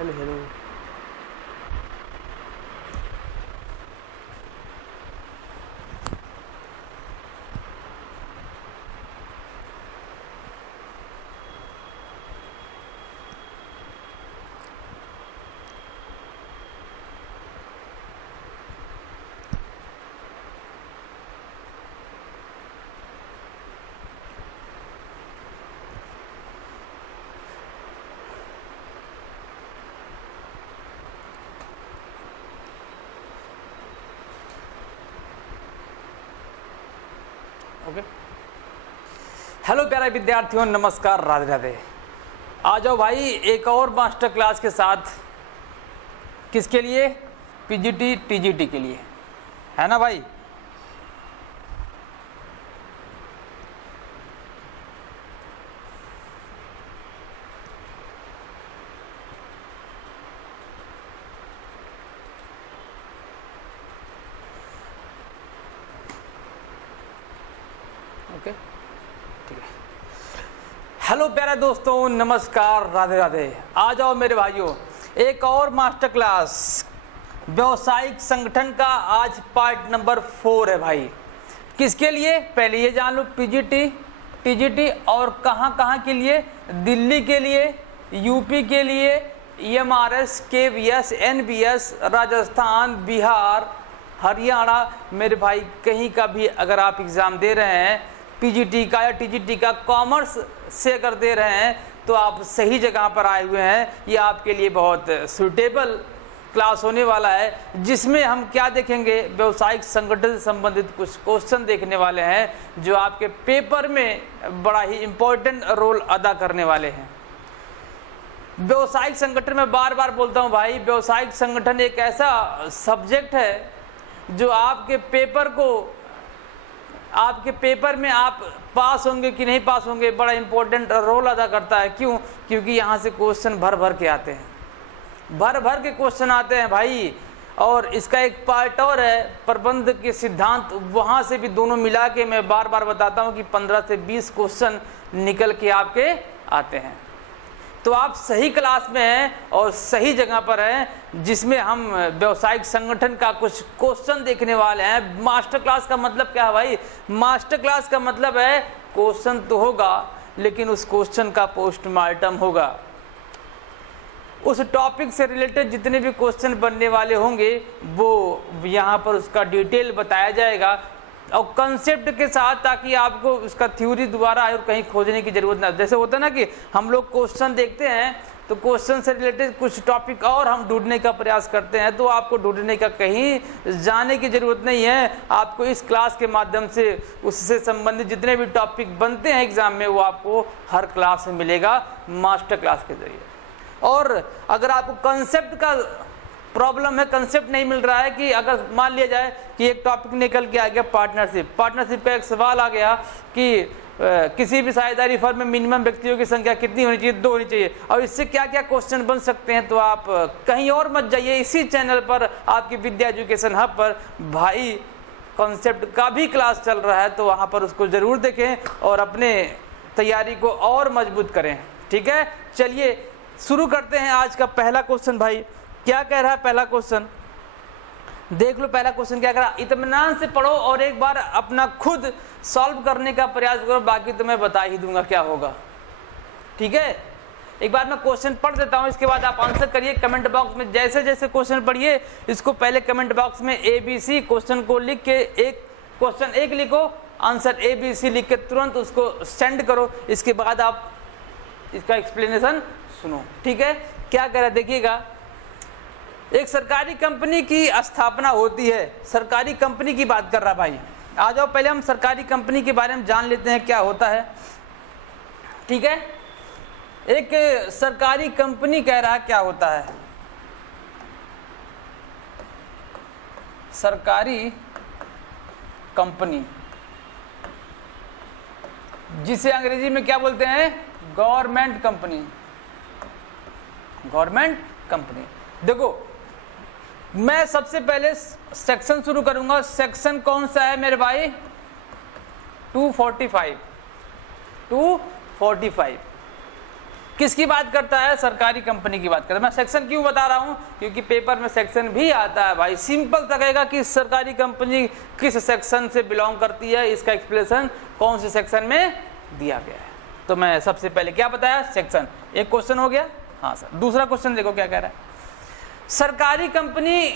Hello hello. Okay, hello प्यारे विद्यार्थियों, नमस्कार, राधे राधे। आ जाओ भाई एक और मास्टर क्लास के साथ। किसके लिए? पीजीटी टीजीटी के लिए, है ना भाई। ओके, ठीक है। हेलो प्यारे दोस्तों, नमस्कार, राधे राधे। आ जाओ मेरे भाइयों, एक और मास्टर क्लास व्यावसायिक संगठन का आज पार्ट नंबर 4 है भाई। किसके लिए? पहले ये जान लो, पीजीटी टीजीटी और कहाँ कहाँ के लिए? दिल्ली के लिए, यूपी के लिए, MRS, KVS, NBS, Rajasthan, Bihar, Haryana. मेरे भाई कहीं का भी अगर आप एग्ज़ाम दे रहे हैं पीजीटी का या टीजीटी का, कॉमर्स से अगर दे रहे हैं तो आप सही जगह पर आए हुए हैं। ये आपके लिए बहुत सूटेबल क्लास होने वाला है, जिसमें हम क्या देखेंगे? व्यावसायिक संगठन से संबंधित कुछ क्वेश्चन देखने वाले हैं जो आपके पेपर में बड़ा ही इम्पोर्टेंट रोल अदा करने वाले हैं। व्यावसायिक संगठन में बार बार बोलता हूँ भाई, व्यावसायिक संगठन एक ऐसा सब्जेक्ट है जो आपके पेपर में आप पास होंगे कि नहीं पास होंगे बड़ा इंपॉर्टेंट रोल अदा करता है। क्यों? क्योंकि यहाँ से क्वेश्चन भर भर के आते हैं, भर भर के क्वेश्चन आते हैं भाई। और इसका एक पार्ट और है प्रबंध के सिद्धांत, वहाँ से भी दोनों मिला के मैं बार बार बताता हूँ कि 15 से 20 क्वेश्चन निकल के आपके आते हैं। तो आप सही क्लास में हैं और सही जगह पर हैं, जिसमें हम व्यावसायिक संगठन का कुछ क्वेश्चन देखने वाले हैं। मास्टर क्लास का मतलब क्या है भाई? मास्टर क्लास का मतलब है क्वेश्चन तो होगा, लेकिन उस क्वेश्चन का पोस्टमार्टम होगा। उस टॉपिक से रिलेटेड जितने भी क्वेश्चन बनने वाले होंगे वो यहाँ पर उसका डिटेल बताया जाएगा और कंसेप्ट के साथ, ताकि आपको उसका थ्योरी दोबारा और कहीं खोजने की जरूरत ना। जैसे होता है ना कि हम लोग क्वेश्चन देखते हैं तो क्वेश्चन से रिलेटेड कुछ टॉपिक और हम ढूंढने का प्रयास करते हैं, तो आपको ढूंढने का कहीं जाने की जरूरत नहीं है। आपको इस क्लास के माध्यम से उससे संबंधित जितने भी टॉपिक बनते हैं एग्जाम में वो आपको हर क्लास में मिलेगा, मास्टर क्लास के जरिए। और अगर आपको कंसेप्ट का प्रॉब्लम है, कंसेप्ट नहीं मिल रहा है, कि अगर मान लिया जाए कि एक टॉपिक निकल के आ गया पार्टनरशिप का एक सवाल आ गया कि किसी भी साझेदारी फर्म में मिनिमम व्यक्तियों की संख्या कितनी होनी चाहिए? 2 होनी चाहिए। और इससे क्या क्या क्वेश्चन बन सकते हैं? तो आप कहीं और मत जाइए, इसी चैनल पर आपकी विद्या एजुकेशन हब पर भाई कॉन्सेप्ट का भी क्लास चल रहा है, तो वहाँ पर उसको ज़रूर देखें और अपने तैयारी को और मजबूत करें। ठीक है, चलिए शुरू करते हैं आज का पहला क्वेश्चन। भाई क्या कह रहा है पहला क्वेश्चन? देख लो पहला क्वेश्चन क्या कह रहा है। इत्मीनान से पढ़ो और एक बार अपना खुद सॉल्व करने का प्रयास करो, बाकी तो मैं बता ही दूंगा क्या होगा। ठीक है, एक बार मैं क्वेश्चन पढ़ देता हूं, इसके बाद आप आंसर करिए कमेंट बॉक्स में। जैसे जैसे क्वेश्चन पढ़िए, इसको पहले कमेंट बॉक्स में ABC क्वेश्चन को लिख के एक क्वेश्चन एक लिखो, आंसर ABC लिख के तुरंत उसको सेंड करो। इसके बाद आप इसका एक्सप्लेनेशन सुनो। ठीक है, क्या कह रहा है देखिएगा। एक सरकारी कंपनी की स्थापना होती है। सरकारी कंपनी की बात कर रहा भाई। आ जाओ पहले हम सरकारी कंपनी के बारे में जान लेते हैं क्या होता है। ठीक है, एक सरकारी कंपनी कह रहा है क्या होता है। सरकारी कंपनी, जिसे अंग्रेजी में क्या बोलते हैं? Government company. Government company. देखो मैं सबसे पहले सेक्शन शुरू करूंगा। सेक्शन कौन सा है मेरे भाई? 245। किसकी बात करता है? सरकारी कंपनी की बात करता है। मैं सेक्शन क्यों बता रहा हूं? क्योंकि पेपर में सेक्शन भी आता है भाई। सिंपल लगेगा कि सरकारी कंपनी किस सेक्शन से बिलोंग करती है, इसका एक्सप्लेनेशन कौन से सेक्शन में दिया गया है। तो मैं सबसे पहले क्या बताया? सेक्शन। एक क्वेश्चन हो गया। हाँ सर, दूसरा क्वेश्चन देखो क्या कह रहा है। सरकारी कंपनी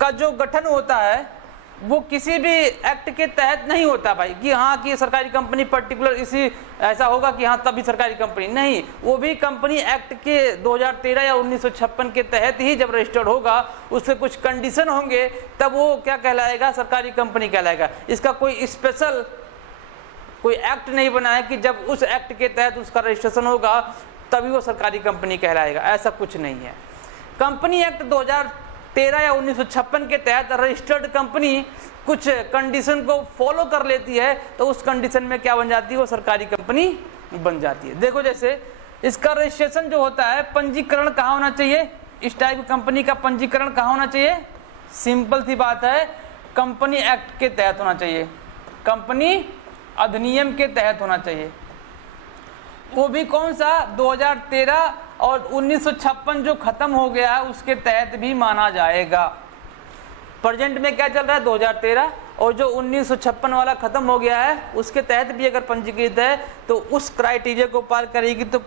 का जो गठन होता है वो किसी भी एक्ट के तहत नहीं होता भाई, कि हाँ कि सरकारी कंपनी पर्टिकुलर इसी ऐसा होगा कि हाँ तभी सरकारी कंपनी नहीं। वो भी कंपनी एक्ट के 2013 या 1956 के तहत ही जब रजिस्टर्ड होगा, उससे कुछ कंडीशन होंगे, तब वो क्या कहलाएगा? सरकारी कंपनी कहलाएगा। इसका कोई स्पेशल कोई एक्ट नहीं बना है कि जब उस एक्ट के तहत उसका रजिस्ट्रेशन होगा तभी वो सरकारी कंपनी कहलाएगा, ऐसा कुछ नहीं है। कंपनी एक्ट 2013 या 1956 के तहत रजिस्टर्ड कंपनी कुछ कंडीशन को फॉलो कर लेती है तो उस कंडीशन में क्या बन जाती है? वो सरकारी कंपनी बन जाती है। देखो जैसे इसका रजिस्ट्रेशन जो होता है, पंजीकरण कहाँ होना चाहिए? इस टाइप की कंपनी का पंजीकरण कहाँ होना चाहिए? सिंपल सी बात है, कंपनी एक्ट के तहत होना चाहिए, कंपनी अधिनियम के तहत होना चाहिए। वो भी कौन सा? 2013 और 1956 जो खत्म हो गया है उसके तहत भी माना जाएगा। प्रेजेंट में क्या चल रहा है? 2013, और जो 1956 वाला खत्म हो गया है उसके तहत भी अगर पंजीकृत है तो उस क्राइटेरिया को पार करेगी तो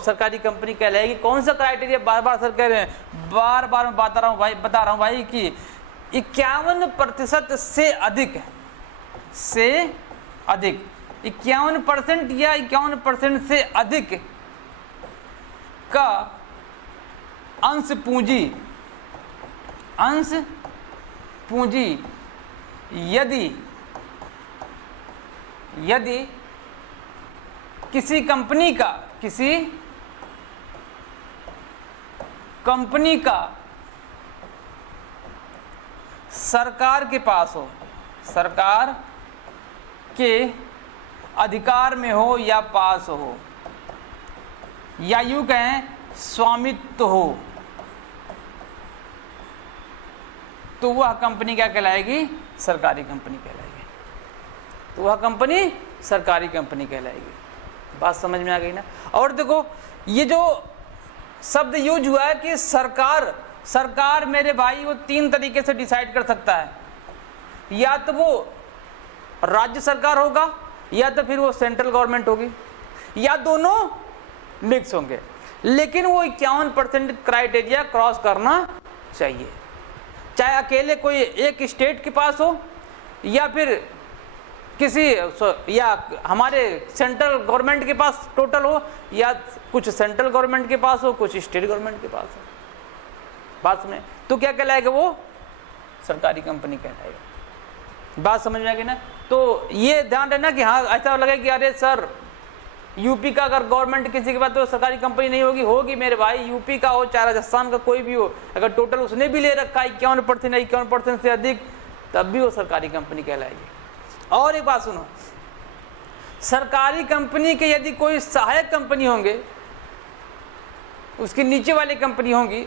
सरकारी कंपनी कहलाएगी। कौन सा क्राइटेरिया? बार बार सर कह रहे हैं, बार बार मैं बता रहा हूँ भाई कि 51% से अधिक 51% या 51% से अधिक का अंश पूंजी यदि किसी कंपनी का सरकार के पास हो, सरकार के अधिकार में हो या पास हो, या यूं कहें स्वामित्व हो, तो वह कंपनी क्या कहलाएगी? सरकारी कंपनी कहलाएगी। तो वह कंपनी सरकारी कंपनी कहलाएगी। बात समझ में आ गई ना? और देखो ये जो शब्द यूज हुआ है कि सरकार मेरे भाई वो 3 तरीके से डिसाइड कर सकता है, या तो वो राज्य सरकार होगा, या तो फिर वो सेंट्रल गवर्नमेंट होगी, या दोनों मिक्स होंगे, लेकिन वो 51% क्राइटेरिया क्रॉस करना चाहिए। चाहे अकेले कोई एक स्टेट के पास हो, या फिर किसी या हमारे सेंट्रल गवर्नमेंट के पास टोटल हो, या कुछ सेंट्रल गवर्नमेंट के पास हो, कुछ स्टेट गवर्नमेंट के पास हो। बात समझ? तो क्या कहलाएगा? वो सरकारी कंपनी कहलाएगा। बात समझ में आ गई ना? तो ये ध्यान रखना कि हाँ ऐसा लगे कि अरे सर यूपी का अगर गवर्नमेंट किसी के पास तो सरकारी कंपनी नहीं होगी मेरे भाई। यूपी का हो चाहे राजस्थान का कोई भी हो, अगर टोटल उसने भी ले रखा है 51% से अधिक, तब भी वो सरकारी कंपनी कहलाएगी। और एक बात सुनो, सरकारी कंपनी के यदि कोई सहायक कंपनी होंगे, उसके नीचे वाली कंपनी होंगी,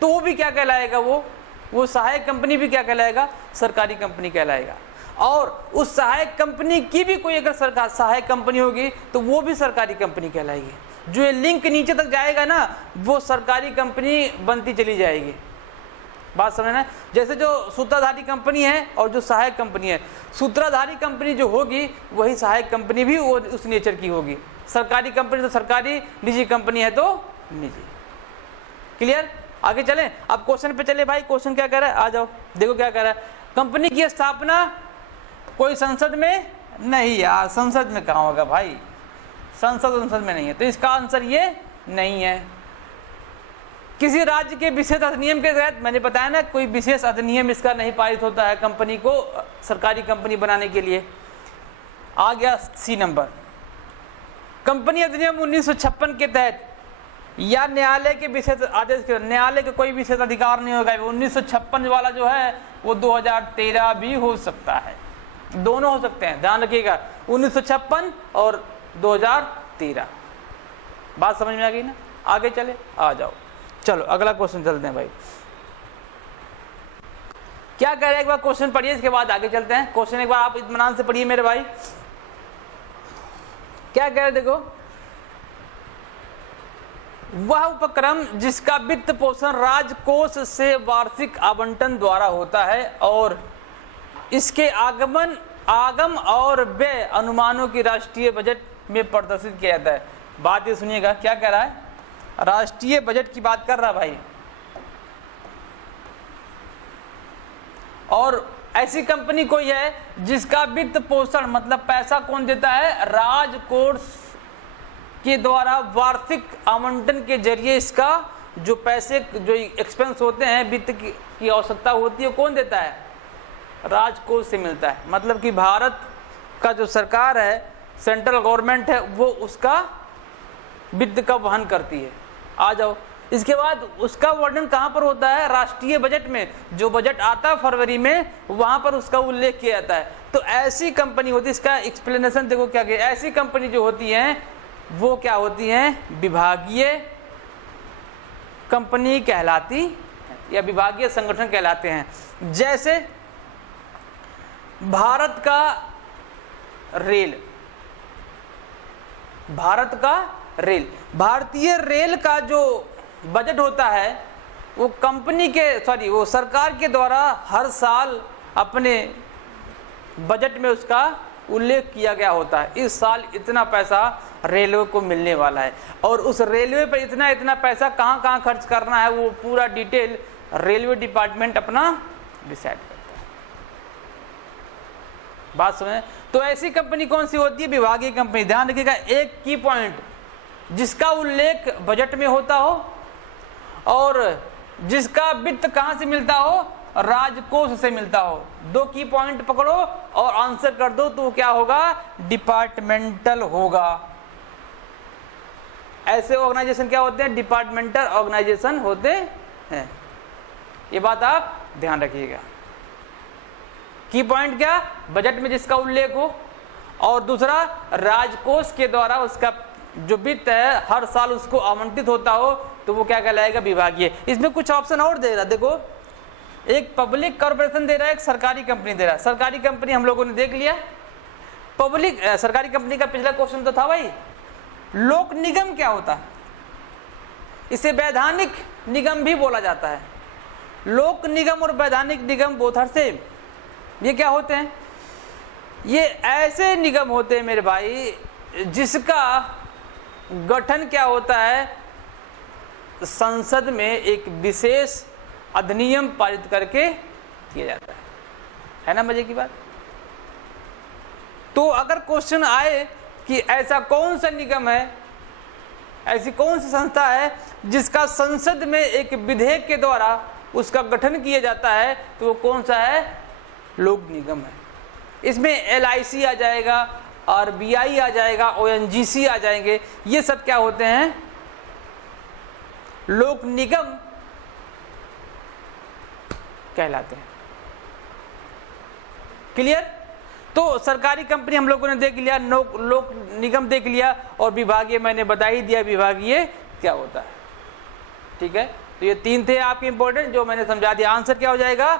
तो वो भी क्या कहलाएगा? वो सहायक कंपनी भी क्या कहलाएगा? सरकारी कंपनी कहलाएगा। और उस सहायक कंपनी की भी कोई अगर सरकार सहायक कंपनी होगी तो वो भी सरकारी कंपनी कहलाएगी। जो ये लिंक नीचे तक जाएगा ना, वो सरकारी कंपनी बनती चली जाएगी। बात समझना? जैसे जो सूत्रधारी कंपनी है और जो सहायक कंपनी है, सूत्रधारी कंपनी जो होगी वही सहायक कंपनी भी वो उस नेचर की होगी। सरकारी कंपनी तो सरकारी, निजी कंपनी है तो निजी। क्लियर? आगे चलें। अब क्वेश्चन पे चले भाई। क्वेश्चन क्या कह रहा है? आ जाओ, देखो क्या कह रहा है। कंपनी की स्थापना कोई संसद में नहीं। यार संसद में कहाँ होगा भाई? संसद में नहीं है, तो इसका आंसर ये नहीं है। किसी राज्य के विशेष अधिनियम के तहत, मैंने बताया ना, कोई विशेष अधिनियम इसका नहीं पारित होता है कंपनी को सरकारी कंपनी बनाने के लिए। आ गया सी नंबर। कंपनी अधिनियम 1956 के तहत या न्यायालय के विशेष आदेश के, न्यायालय का कोई विशेष अधिकार नहीं होगा। 1956 वाला जो है वो 2013 भी हो सकता है, दोनों हो सकते हैं, ध्यान रखिएगा। 1956 और 2013। बात समझ में आ गई ना? आगे चले, आ जाओ। चलो अगला क्वेश्चन चलते हैं भाई। क्या कह रहे हैं एक बार क्वेश्चन पढ़िए, इसके बाद आगे चलते हैं। क्वेश्चन एक बार आप इत्मीनान से पढ़िए मेरे भाई। क्या कह रहे देखो, वह उपक्रम जिसका वित्त पोषण राजकोष से वार्षिक आवंटन द्वारा होता है और इसके आगम और व्यय अनुमानों की राष्ट्रीय बजट में प्रदर्शित किया जाता है। बात ये सुनिएगा, क्या कह रहा है, राष्ट्रीय बजट की बात कर रहा है भाई। और ऐसी कंपनी कोई है जिसका वित्त पोषण मतलब पैसा कौन देता है, राजकोष के द्वारा वार्षिक आवंटन के जरिए इसका जो पैसे जो एक्सपेंस होते हैं, वित्त की आवश्यकता होती है, कौन देता है, राजकोष से मिलता है। मतलब कि भारत का जो सरकार है, सेंट्रल गवर्नमेंट है, वो उसका वित्त का वहन करती है। आ जाओ, इसके बाद उसका वर्णन कहाँ पर होता है, राष्ट्रीय बजट में। जो बजट आता है फरवरी में, वहां पर उसका उल्लेख किया जाता है। तो ऐसी कंपनी होती है, इसका एक्सप्लेनेशन देखो क्या किया, ऐसी कंपनी जो होती है वो क्या होती हैं, विभागीय कंपनी कहलाती या विभागीय संगठन कहलाते हैं। जैसे भारत का रेल, भारतीय रेल का जो बजट होता है वो वो सरकार के द्वारा हर साल अपने बजट में उसका उल्लेख किया गया होता है। इस साल इतना पैसा रेलवे को मिलने वाला है और उस रेलवे पर इतना पैसा कहाँ कहाँ खर्च करना है, वो पूरा डिटेल रेलवे डिपार्टमेंट अपना डिसाइड करता है। बात समझे? तो ऐसी कंपनी कौन सी होती है, विभागीय कंपनी। ध्यान रखिएगा, एक की पॉइंट, जिसका उल्लेख बजट में होता हो और जिसका वित्त कहां से मिलता हो, राजकोष से मिलता हो। दो की पॉइंट पकड़ो और आंसर कर दो तो क्या होगा, डिपार्टमेंटल होगा। ऐसे ऑर्गेनाइजेशन क्या होते हैं, डिपार्टमेंटल ऑर्गेनाइजेशन होते हैं। ये बात आप ध्यान रखिएगा। की पॉइंट क्या, बजट में जिसका उल्लेख हो, और दूसरा राजकोष के द्वारा उसका जो वित्त है हर साल उसको आवंटित होता हो, तो वो क्या कहलाएगा, विभागीय। इसमें कुछ ऑप्शन और दे रहा, देखो, एक पब्लिक कॉर्पोरेशन दे रहा है, एक सरकारी कंपनी दे रहा है। सरकारी कंपनी हम लोगों ने देख लिया। सरकारी कंपनी का पिछला क्वेश्चन तो था भाई, लोक निगम क्या होता है, इसे वैधानिक निगम भी बोला जाता है। लोक निगम और वैधानिक निगम बोथ आर सेम। ये क्या होते हैं, ये ऐसे निगम होते हैं मेरे भाई जिसका गठन क्या होता है, संसद में एक विशेष अधिनियम पारित करके किया जाता है ना, मजे की बात। तो अगर क्वेश्चन आए कि ऐसा कौन सा निगम है, ऐसी कौन सी संस्था है जिसका संसद में एक विधेयक के द्वारा उसका गठन किया जाता है, तो वो कौन सा है, लोक निगम है। इसमें LIC आ जाएगा, RBI आ जाएगा, ONGC आ जाएंगे। ये सब क्या होते हैं, लोक निगम कहलाते हैं। क्लियर? तो सरकारी कंपनी हम लोगों ने देख लिया, लोक निगम देख लिया, और विभागीय मैंने बता ही दिया विभागीय क्या होता है। ठीक है, तो ये तीन थे आपके इंपॉर्टेंट जो मैंने समझा दिया। आंसर क्या हो जाएगा,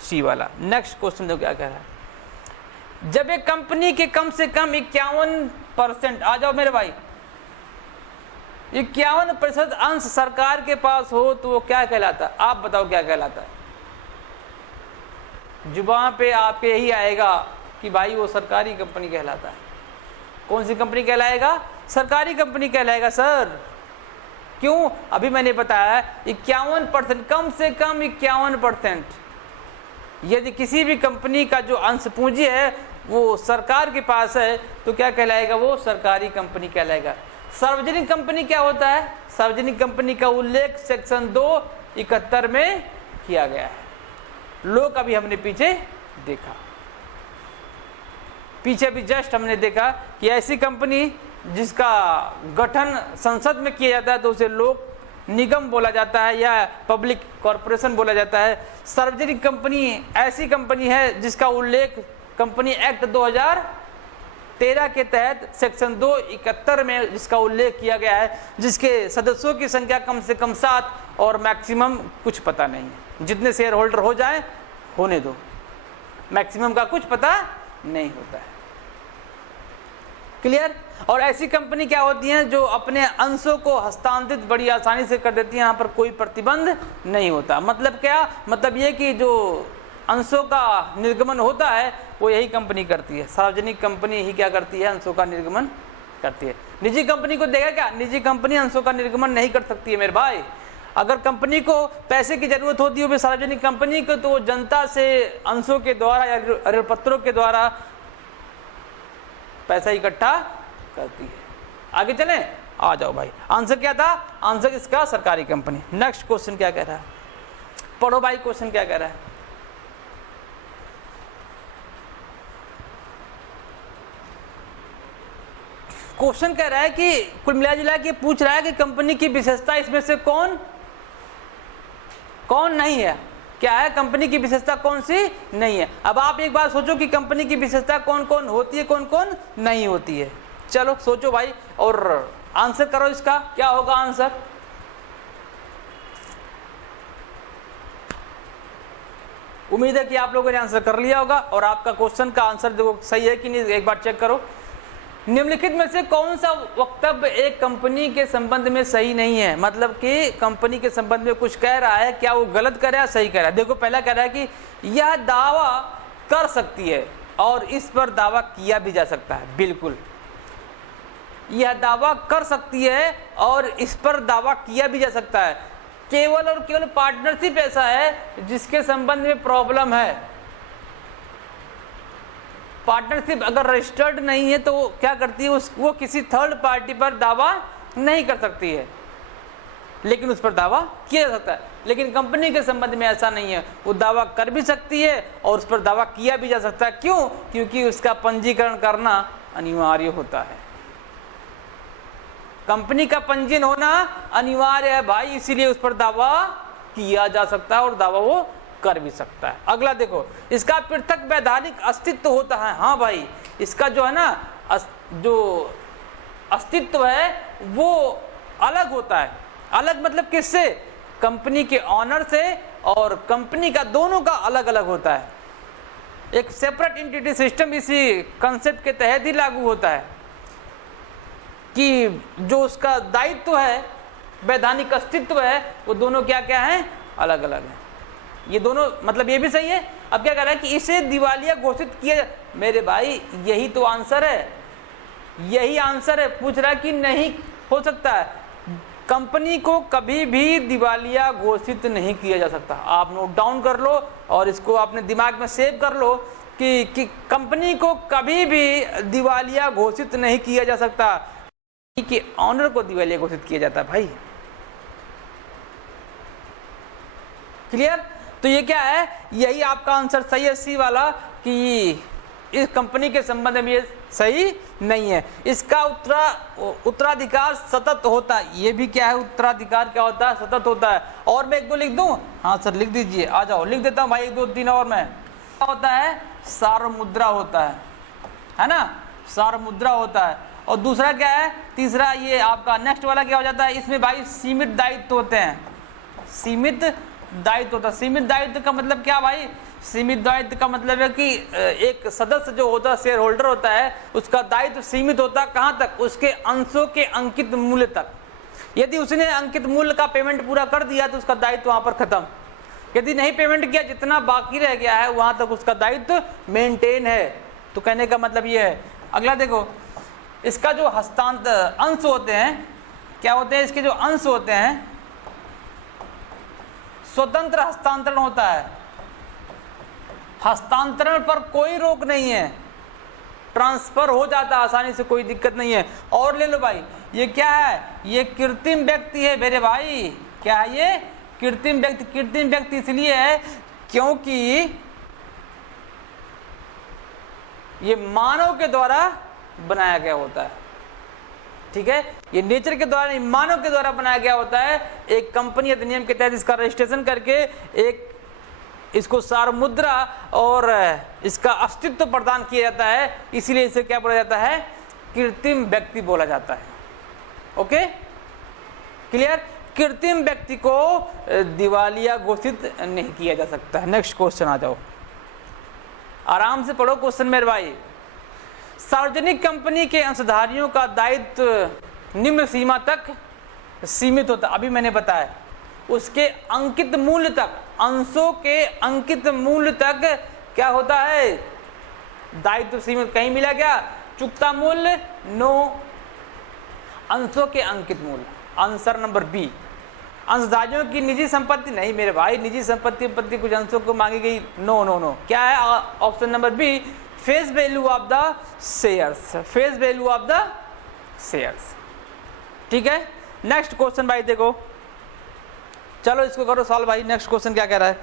सी वाला। नेक्स्ट क्वेश्चन देखो क्या कह रहा है, जब एक कंपनी के कम से कम 51%, आ जाओ मेरे भाई, 51% अंश सरकार के पास हो तो वो क्या कहलाता है, आप बताओ क्या कहलाता है। जुबान पे आपके यही आएगा कि भाई वो सरकारी कंपनी कहलाता है। कौन सी कंपनी कहलाएगा, सरकारी कंपनी कहलाएगा सर। क्यों, अभी मैंने बताया 51%, कम से कम 51%। यदि किसी भी कंपनी का जो अंश पूंजी है वो सरकार के पास है तो क्या कहलाएगा, वो सरकारी कंपनी कहलाएगा। सार्वजनिक कंपनी क्या होता है, सार्वजनिक कंपनी का उल्लेख सेक्शन 271 में किया गया है। लोग अभी हमने पीछे देखा, पीछे भी जस्ट हमने देखा कि ऐसी कंपनी जिसका गठन संसद में किया जाता है तो उसे लोक निगम बोला जाता है या पब्लिक कॉर्पोरेशन बोला जाता है। सार्वजनिक कंपनी ऐसी कंपनी है जिसका उल्लेख कंपनी एक्ट 2013 के तहत सेक्शन 271 में जिसका उल्लेख किया गया है, जिसके सदस्यों की संख्या कम से कम 7 और मैक्सिमम कुछ पता नहीं है। जितने शेयर होल्डर हो जाए होने दो, मैक्सिमम का कुछ पता नहीं होता है। क्लियर? और ऐसी कंपनी क्या होती हैं जो अपने अंशों को हस्तांतरित बड़ी आसानी से कर देती हैं, यहाँ पर कोई प्रतिबंध नहीं होता। मतलब क्या, मतलब ये कि जो अंशों का निर्गमन होता है वो यही कंपनी करती है, सार्वजनिक कंपनी ही क्या करती है, अंशों का निर्गमन करती है। निजी कंपनी को देगा क्या, निजी कंपनी अंशों का निर्गमन नहीं कर सकती है मेरे भाई। अगर कंपनी को पैसे की जरूरत होती है सार्वजनिक कंपनी को, तो वो जनता से अंशों के द्वारा या ऋण पत्रों के द्वारा पैसा इकट्ठा करती है। आगे चलें, आ जाओ भाई। आंसर क्या था, आंसर इसका सरकारी कंपनी। नेक्स्ट क्वेश्चन क्या कह रहा है, पढ़ो भाई, क्वेश्चन क्या कह रहा है। क्वेश्चन कह रहा है कि कुल मिला जुला के पूछ रहा है कि कंपनी की विशेषता इसमें से कौन कौन नहीं है। क्या है, कंपनी की विशेषता कौन सी नहीं है। अब आप एक बात सोचो कि कंपनी की विशेषता कौन कौन होती है, कौन कौन नहीं होती है। चलो सोचो भाई और आंसर करो इसका, क्या होगा आंसर। उम्मीद है कि आप लोगों ने आंसर कर लिया होगा और आपका क्वेश्चन का आंसर देखो सही है कि नहीं, एक बार चेक करो। निम्नलिखित में से कौन सा वक्तव्य एक कंपनी के संबंध में सही नहीं है, मतलब कि कंपनी के संबंध में कुछ कह रहा है, क्या वो गलत कर रहा है सही कर रहा है। देखो पहला कह रहा है कि यह दावा कर सकती है और इस पर दावा किया भी जा सकता है। बिल्कुल, यह दावा कर सकती है और इस पर दावा किया भी जा सकता है। केवल और केवल पार्टनरशिप ऐसा है जिसके संबंध में प्रॉब्लम है। पार्टनरशिप अगर रजिस्टर्ड नहीं है तो वो क्या करती है, वो किसी थर्ड पार्टी पर दावा नहीं कर सकती है, लेकिन उस पर दावा किया जा सकता है। लेकिन कंपनी के संबंध में ऐसा नहीं है, वो दावा कर भी सकती है और उस पर दावा किया भी जा सकता है। क्यों, क्योंकि उसका पंजीकरण करना अनिवार्य होता है। कंपनी का पंजीयन होना अनिवार्य है भाई, इसीलिए उस पर दावा किया जा सकता है और दावा वो कर भी सकता है। अगला देखो, इसका पृथक वैधानिक अस्तित्व होता है। हाँ भाई, इसका जो है ना जो अस्तित्व है वो अलग होता है। अलग मतलब किससे, कंपनी के ऑनर से, और कंपनी का दोनों का अलग अलग होता है। एक सेपरेट एंटिटी सिस्टम इसी कंसेप्ट के तहत ही लागू होता है कि जो उसका दायित्व है, वैधानिक अस्तित्व है, वो दोनों क्या क्या है, अलग अलग है। ये दोनों मतलब ये भी सही है। अब क्या कर रहा है कि इसे दिवालिया घोषित किया। मेरे भाई यही तो आंसर है, यही आंसर है। पूछ रहा है कि नहीं हो सकता है, कंपनी को कभी भी दिवालिया घोषित नहीं किया जा सकता। आप नोट डाउन कर लो और इसको अपने दिमाग में सेव कर लो कि कंपनी को कभी भी दिवालिया घोषित नहीं किया जा सकता, कि ऑनर को दिवालिया घोषित किया जाता है भाई। क्लियर, तो ये क्या है, यही आपका आंसर सही है, सी वाला, कि इस कंपनी के संबंध में ये सही नहीं है। इसका उत्तराधिकार सतत होता है। ये भी क्या है, उत्तराधिकार क्या होता है, सतत होता है। और मैं एक दो लिख दूं, हाँ सर लिख दीजिए, आ जाओ लिख देता हूँ भाई, एक दो तीन और मैं। क्या होता है, सार्वमुद्रा होता है ना, सार्वमुद्रा होता है। और दूसरा क्या है, तीसरा ये आपका नेक्स्ट वाला क्या हो जाता है, इसमें भाई सीमित दायित्व होते हैं। सीमित दायित्व होता है। सीमित दायित्व का मतलब क्या भाई, सीमित दायित्व का मतलब है कि एक सदस्य जो होता है, शेयर होल्डर होता है, उसका दायित्व सीमित होता है। कहाँ तक, उसके अंशों के अंकित मूल्य तक। यदि उसने अंकित मूल्य का पेमेंट पूरा कर दिया तो उसका दायित्व वहां पर खत्म। यदि नहीं पेमेंट किया, जितना बाकी रह गया है वहां तक उसका दायित्व मेंटेन है। तो कहने का मतलब ये है। अगला देखो, इसका जो हस्तांतर अंश होते हैं, क्या होते हैं, इसके जो अंश होते हैं, स्वतंत्र हस्तांतरण होता है। हस्तांतरण पर कोई रोक नहीं है, ट्रांसफर हो जाता है आसानी से, कोई दिक्कत नहीं है। और ले लो भाई, ये क्या है, ये कृत्रिम व्यक्ति है मेरे भाई। क्या है ये, कृत्रिम व्यक्ति। कृत्रिम व्यक्ति इसलिए है क्योंकि ये मानव के द्वारा बनाया गया होता है। ठीक है, ये नेचर के द्वारा नहीं, मानव के द्वारा बनाया गया होता है। एक कंपनी अधिनियम के तहत इसका रजिस्ट्रेशन करके एक इसको सार्वमुद्रा और इसका अस्तित्व प्रदान किया जाता है, इसीलिए इसे क्या बोला जाता है, कृत्रिम व्यक्ति बोला जाता है। ओके क्लियर, कृत्रिम व्यक्ति को दिवालिया घोषित नहीं किया जा सकता है। नेक्स्ट क्वेश्चन आ जाओ, आराम से पढ़ो क्वेश्चन मेरे भाई। सार्वजनिक कंपनी के अंशधारियों का दायित्व निम्न सीमा तक सीमित होता, अभी मैंने बताया, उसके अंकित मूल्य तक, अंशों के अंकित मूल्य तक क्या होता है, दायित्व सीमित। कहीं मिला क्या चुकता मूल्य? नो, अंशों के अंकित मूल्य, आंसर नंबर बी। अंशधारियों की निजी संपत्ति नहीं मेरे भाई, निजी संपत्ति कुछ अंशों को मांगी गई, नो नो नो। क्या है option number B, face value of the shares, face value of the shares. ठीक है, नेक्स्ट क्वेश्चन भाई देखो, चलो इसको करो सॉल्व भाई। नेक्स्ट क्वेश्चन क्या कह रहा है,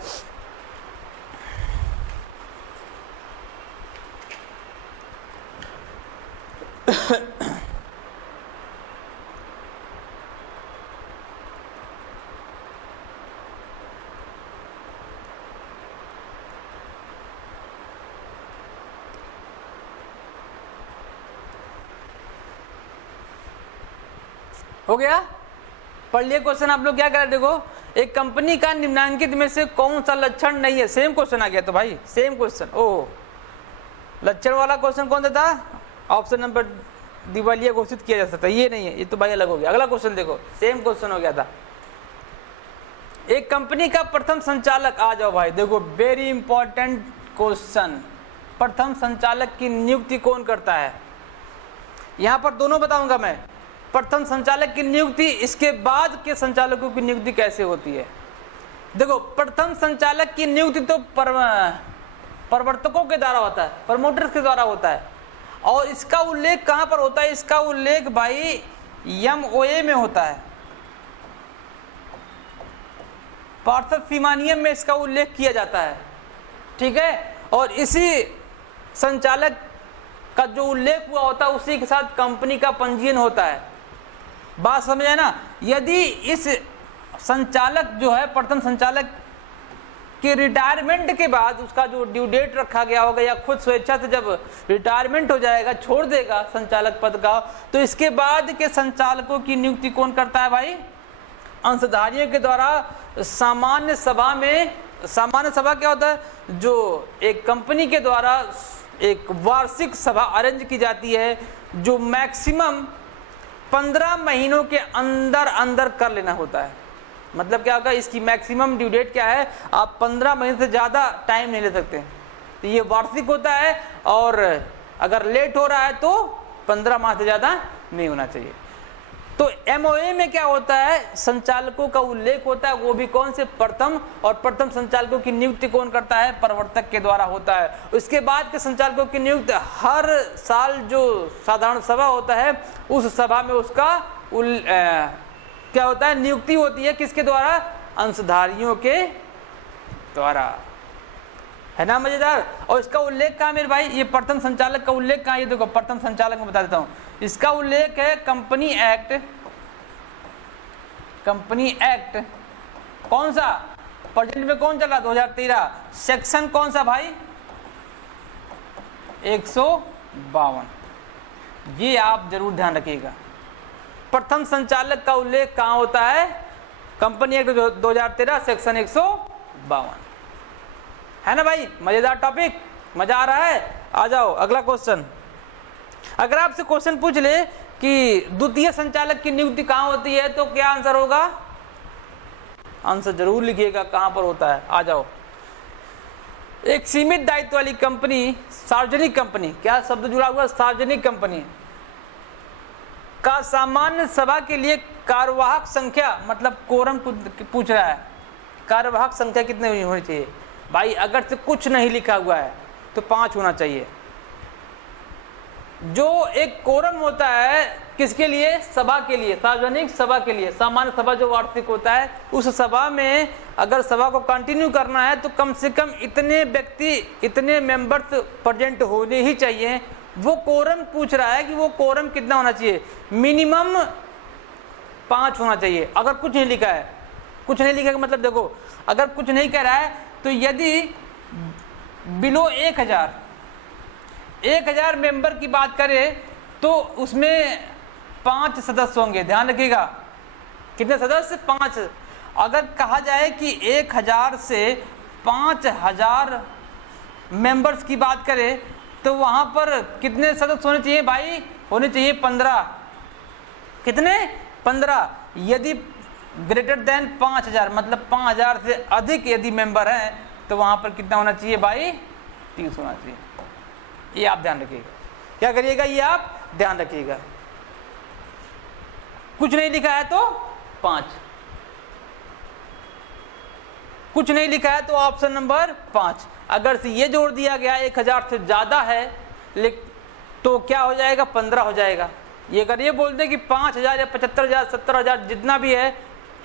हो गया? पढ़ लिए क्वेश्चन आप लोग? क्या करें देखो, एक कंपनी का निम्नांकित में से कौन सा लक्षण नहीं है? सेम क्वेश्चन आ गया तो भाई, सेम क्वेश्चन। ओह, लक्षण वाला क्वेश्चन कौन सा था? ऑप्शन नंबर दिवालिया घोषित किया जा सकता है, ये नहीं है, ये तो भाई अलग हो गया। अगला क्वेश्चन देखो, सेम क्वेश्चन हो गया था। एक कंपनी का प्रथम संचालक, आ जाओ भाई देखो, वेरी इंपॉर्टेंट क्वेश्चन, प्रथम संचालक की नियुक्ति कौन करता है? यहां पर दोनों बताऊंगा मैं, प्रथम संचालक की नियुक्ति, इसके बाद के संचालकों की नियुक्ति कैसे होती है। देखो, प्रथम संचालक की नियुक्ति तो प्रवर्तकों के द्वारा होता है, प्रमोटर्स के द्वारा होता है, और इसका उल्लेख कहां पर होता है? इसका उल्लेख भाई MOA में होता है, पार्षद फीमानियम में इसका उल्लेख किया जाता है। ठीक है, और इसी संचालक का जो उल्लेख हुआ होता है उसी के साथ कंपनी का पंजीयन होता है। बात समझ आए ना? यदि इस संचालक जो है, प्रथम संचालक के रिटायरमेंट के बाद उसका जो ड्यू डेट रखा गया होगा, या खुद स्वेच्छा से जब रिटायरमेंट हो जाएगा, छोड़ देगा संचालक पद का, तो इसके बाद के संचालकों की नियुक्ति कौन करता है भाई? अंशधारियों के द्वारा सामान्य सभा में। सामान्य सभा क्या होता है? जो एक कंपनी के द्वारा एक वार्षिक सभा अरेंज की जाती है, जो मैक्सिमम 15 महीनों के अंदर अंदर कर लेना होता है। मतलब क्या होगा, इसकी मैक्सिमम ड्यू डेट क्या है, आप 15 महीने से ज़्यादा टाइम नहीं ले सकते। तो ये वार्षिक होता है, और अगर लेट हो रहा है तो 15 माह से ज़्यादा नहीं होना चाहिए। तो MOA में क्या होता है, संचालकों का उल्लेख होता है, वो भी कौन से? प्रथम। और प्रथम संचालकों की नियुक्ति कौन करता है? प्रवर्तक के द्वारा होता है। उसके बाद के संचालकों की नियुक्ति हर साल जो साधारण सभा होता है, उस सभा में उसका क्या होता है? नियुक्ति होती है। किसके द्वारा? अंशधारियों के द्वारा। है ना मजेदार? और इसका उल्लेख कहाँ मेरे भाई? ये प्रथम संचालक का उल्लेख कहाँ? ये देखो, प्रथम संचालक में बता देता हूँ। इसका उल्लेख है कंपनी एक्ट। कंपनी एक्ट कौन सा? प्रेजेंट में कौन चला? 2013। सेक्शन कौन सा भाई? 152। ये आप जरूर ध्यान रखिएगा। प्रथम संचालक का उल्लेख कहाँ होता है? Company act 2013 section 152। है ना भाई? मजेदार टॉपिक, मजा आ रहा है? आ जाओ अगला क्वेश्चन। अगर आपसे क्वेश्चन पूछ ले कि द्वितीय संचालक की नियुक्ति कहाँ होती है, तो क्या आंसर होगा? आंसर जरूर लिखिएगा कहां पर होता है। आ जाओ। एक सीमित दायित्व वाली कंपनी, सार्वजनिक कंपनी, क्या शब्द जुड़ा हुआ? सार्वजनिक कंपनी का सामान्य सभा के लिए कार्यवाहक संख्या, मतलब कोरम पूछ रहा है, कार्यवाहक संख्या कितने होनी चाहिए भाई? अगर से कुछ नहीं लिखा हुआ है तो 5 होना चाहिए। जो एक कोरम होता है किसके लिए? सभा के लिए, सार्वजनिक सभा के लिए। सामान्य सभा जो वार्षिक होता है, उस सभा में अगर सभा को कंटिन्यू करना है तो कम से कम इतने व्यक्ति, इतने मेंबर्स प्रेजेंट होने ही चाहिए। वो कोरम पूछ रहा है कि वो कोरम कितना होना चाहिए? मिनिमम 5 होना चाहिए। अगर कुछ नहीं लिखा है, कुछ नहीं लिखा का मतलब देखो, अगर कुछ नहीं कह रहा है तो यदि बिलो 1000 मेंबर की बात करें तो उसमें 5 सदस्य होंगे। ध्यान रखिएगा, कितने सदस्य? 5। अगर कहा जाए कि 1000 से 5000 मेंबर्स की बात करें तो वहां पर कितने सदस्य होने चाहिए भाई? होने चाहिए 15। कितने? 15। यदि ग्रेटर देन 5000 मतलब 5000 से अधिक यदि मेंबर हैं तो वहां पर कितना होना चाहिए भाई? 30 होना चाहिए। ये आप ध्यान रखिएगा। क्या करिएगा? ये आप ध्यान रखिएगा। कुछ नहीं लिखा है तो 5, कुछ नहीं लिखा है तो ऑप्शन नंबर 5। अगर से ये जोड़ दिया गया 1000 से ज्यादा है तो क्या हो जाएगा? 15 हो जाएगा। ये अगर ये बोल दे कि 5000 या 75000 70000 जितना भी है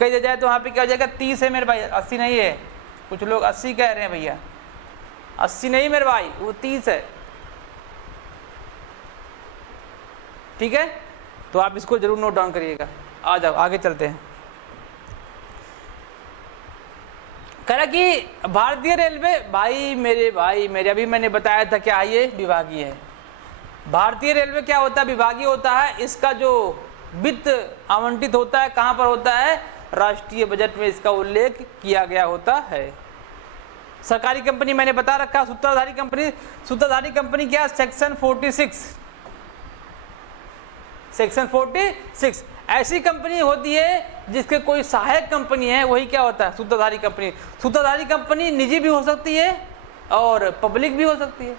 कह दिया जाए तो वहां पे क्या हो जाएगा? 30 है मेरे भाई, 80 नहीं है। कुछ लोग 80 कह रहे हैं भैया, 80 नहीं मेरे भाई, वो 30 है। ठीक है, तो आप इसको जरूर नोट डाउन करिएगा। आ जाओ आगे चलते हैं। कह रहा कि भारतीय रेलवे भाई मेरे अभी मैंने बताया था क्या ये विभागीय है। भारतीय रेलवे क्या होता है? विभागीय होता है। इसका जो वित्त आवंटित होता है कहां पर होता है? राष्ट्रीय बजट में इसका उल्लेख किया गया होता है। सरकारी कंपनी मैंने बता रखा। सूत्रधारी कंपनी, सूत्रधारी कंपनी क्या? सेक्शन 46, सेक्शन 46 ऐसी कंपनी होती है जिसके कोई सहायक कंपनी है, वही क्या होता है? सूत्रधारी कंपनी। सूत्रधारी कंपनी निजी भी हो सकती है और पब्लिक भी हो सकती है।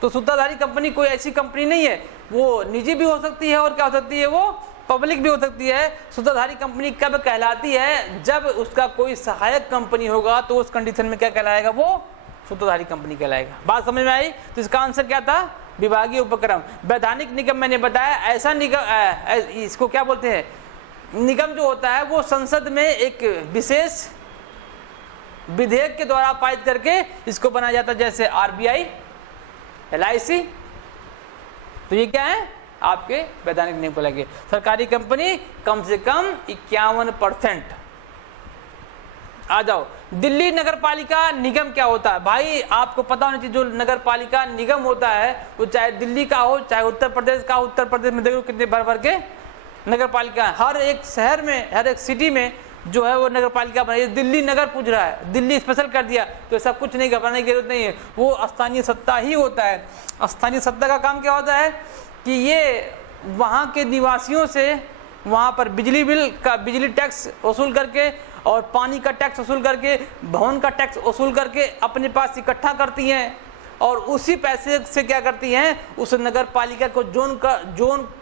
तो सूत्रधारी कंपनी कोई ऐसी कंपनी नहीं है, वो निजी भी हो सकती है और क्या हो सकती है? वो पब्लिक भी हो सकती है। सूत्रधारी कंपनी कब कहलाती है? जब उसका कोई सहायक कंपनी होगा तो उस कंडीशन में क्या कहलाएगा? वो सूत्रधारी कंपनी कहलाएगा। बात समझ में आई? तो इसका आंसर क्या था? विभागीय उपक्रम। वैधानिक निगम मैंने बताया ऐसा निगम, इसको क्या बोलते हैं? निगम जो होता है वो संसद में एक विशेष विधेयक के द्वारा पारित करके इसको बनाया जाता है, जैसे RBI, LIC। तो ये क्या है? आपके वैधानिक नियम को लगे। सरकारी कंपनी कम से कम 51%। आ जाओ, दिल्ली नगर पालिका निगम क्या होता है? भाई आपको पता होना चाहिए, जो नगर पालिका निगम होता है वो चाहे दिल्ली का हो चाहे उत्तर प्रदेश का। उत्तर प्रदेश में देखो कितने भर भर के नगर पालिका है। हर एक शहर में, हर एक सिटी में जो है वो नगर पालिका बनाई। दिल्ली नगर पूछ रहा है, दिल्ली स्पेशल कर दिया तो ऐसा कुछ नहीं घबराने की जरूरत नहीं है, वो स्थानीय सत्ता ही होता है। स्थानीय सत्ता का काम क्या होता है कि ये वहाँ के निवासियों से वहाँ पर बिजली बिल का, बिजली टैक्स वसूल करके और पानी का टैक्स वसूल करके, भवन का टैक्स वसूल करके अपने पास इकट्ठा करती हैं और उसी पैसे से क्या करती हैं? उस नगर पालिका को जोन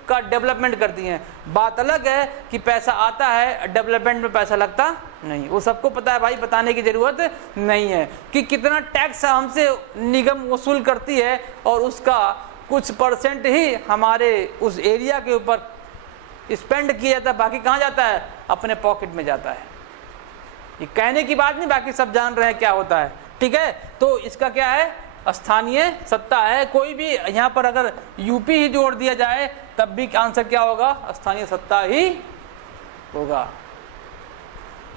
का डेवलपमेंट करती हैं। बात अलग है कि पैसा आता है, डेवलपमेंट में पैसा लगता नहीं। वो सबको पता है भाई, बताने की जरूरत नहीं है कि कितना टैक्स हमसे निगम वसूल करती है और उसका कुछ परसेंट ही हमारे उस एरिया के ऊपर स्पेंड किया जाता है, बाकी कहाँ जाता है? अपने पॉकेट में जाता है। ये कहने की बात नहीं, बाकी सब जान रहे हैं क्या होता है। ठीक है, तो इसका क्या है? स्थानीय सत्ता है। कोई भी यहाँ पर अगर यूपी ही जोड़ दिया जाए तब भी आंसर क्या होगा? स्थानीय सत्ता ही होगा।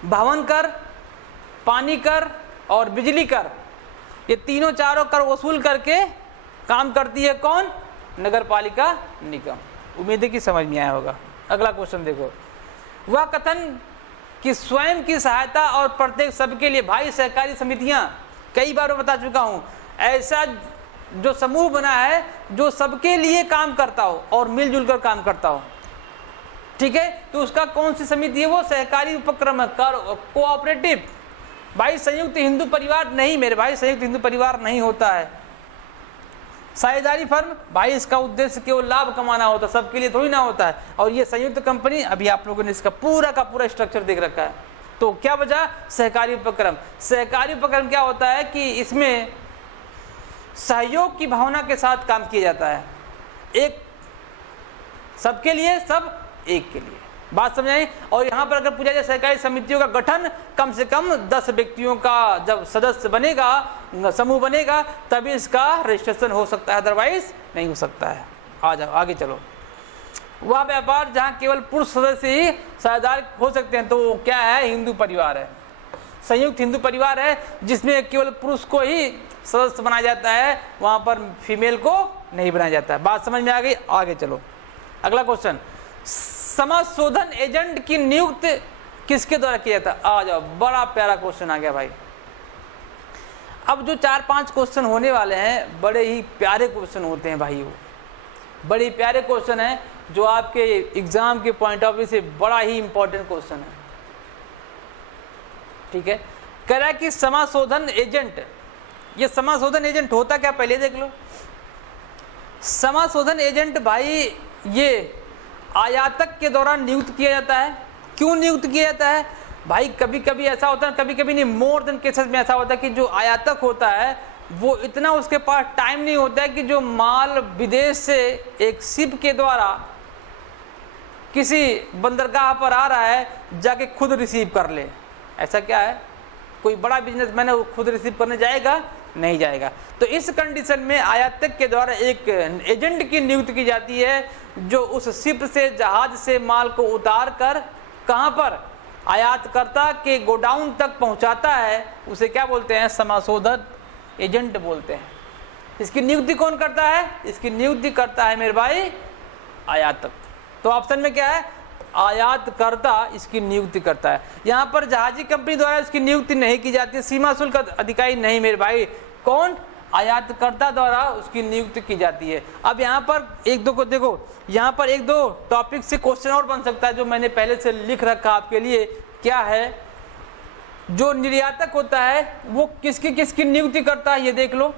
भवन कर, पानी कर और बिजली कर, ये तीनों चारों कर वसूल करके काम करती है कौन? नगर पालिका निगम। उम्मीद है कि समझ में आया होगा। अगला क्वेश्चन देखो। वह कथन कि स्वयं की सहायता और प्रत्येक सबके लिए, भाई सहकारी समितियां कई बार मैं बता चुका हूं, ऐसा जो समूह बना है जो सबके लिए काम करता हो और मिलजुल कर काम करता हो। ठीक है, तो उसका कौन सी समिति है? वो सहकारी उपक्रम है, कोऑपरेटिव। भाई संयुक्त हिंदू परिवार नहीं मेरे भाई, संयुक्त हिंदू परिवार नहीं होता है। साझेदारी फर्म, भाई इसका उद्देश्य केवल लाभ कमाना होता है, सबके लिए थोड़ी ना होता है। और ये संयुक्त कंपनी, अभी आप लोगों ने इसका पूरा का पूरा स्ट्रक्चर देख रखा है। तो क्या बचा? सहकारी उपक्रम। सहकारी उपक्रम क्या होता है कि इसमें सहयोग की भावना के साथ काम किया जाता है, एक सबके लिए, सब एक के लिए। बात समझ आई? और यहाँ पर अगर पूछा जाए सहकारी समितियों का गठन, कम से कम 10 व्यक्तियों का जब सदस्य बनेगा, समूह बनेगा, तभी इसका रजिस्ट्रेशन हो सकता है, अदरवाइज नहीं हो सकता है। आ जाओ आगे चलो। वह व्यापार जहाँ केवल पुरुष सदस्य ही साझेदार हो सकते हैं, तो वो क्या है? हिंदू परिवार है, संयुक्त हिंदू परिवार है, जिसमें केवल पुरुष को ही सदस्य बनाया जाता है, वहाँ पर फीमेल को नहीं बनाया जाता है। बात समझ में आ गई? आगे चलो। अगला क्वेश्चन, समाशोधन एजेंट की नियुक्ति किसके द्वारा किया जाता? आ जाओ, बड़ा प्यारा क्वेश्चन आ गया भाई। अब जो 4-5 क्वेश्चन होने वाले हैं बड़े ही प्यारे क्वेश्चन होते हैं भाई, वो बड़े ही प्यारे क्वेश्चन हैं जो आपके एग्जाम के पॉइंट ऑफ व्यू से बड़ा ही इंपॉर्टेंट क्वेश्चन है। ठीक है, कह रहा है कि समाशोधन एजेंट, ये समाशोधन एजेंट होता क्या पहले देख लो। समाशोधन एजेंट भाई ये आयातक के दौरान नियुक्त किया जाता है। क्यों नियुक्त किया जाता है भाई? कभी कभी ऐसा होता है, कभी कभी नहीं, मोर देन केसेस में ऐसा होता है कि जो आयातक होता है वो इतना उसके पास टाइम नहीं होता है कि जो माल विदेश से एक शिप के द्वारा किसी बंदरगाह पर आ रहा है जाके खुद रिसीव कर ले। ऐसा क्या है, कोई बड़ा बिजनेसमैन है वो खुद रिसीव करने जाएगा? नहीं जाएगा। तो इस कंडीशन में आयातक के द्वारा एक एजेंट की नियुक्ति की जाती है जो उस शिप से, जहाज से माल को उतार कर कहां पर, आयातकर्ता के गोडाउन तक पहुंचाता है। उसे क्या बोलते हैं? समाशोधन एजेंट बोलते हैं। इसकी नियुक्ति कौन करता है? इसकी नियुक्ति करता है मेरे भाई आयातक। तो ऑप्शन में क्या है? आयातकर्ता इसकी नियुक्ति करता है। यहाँ पर जहाजी कंपनी द्वारा इसकी नियुक्ति नहीं की जाती है, सीमा शुल्क अधिकारी नहीं मेरे भाई, कौन? आयातकर्ता द्वारा उसकी नियुक्ति की जाती है। अब यहाँ पर एक दो को देखो, यहाँ पर एक दो टॉपिक से क्वेश्चन और बन सकता है जो मैंने पहले से लिख रखा आपके लिए। क्या है? जो निर्यातक होता है वो किसकी किसकी नियुक्ति करता है ये देख लो,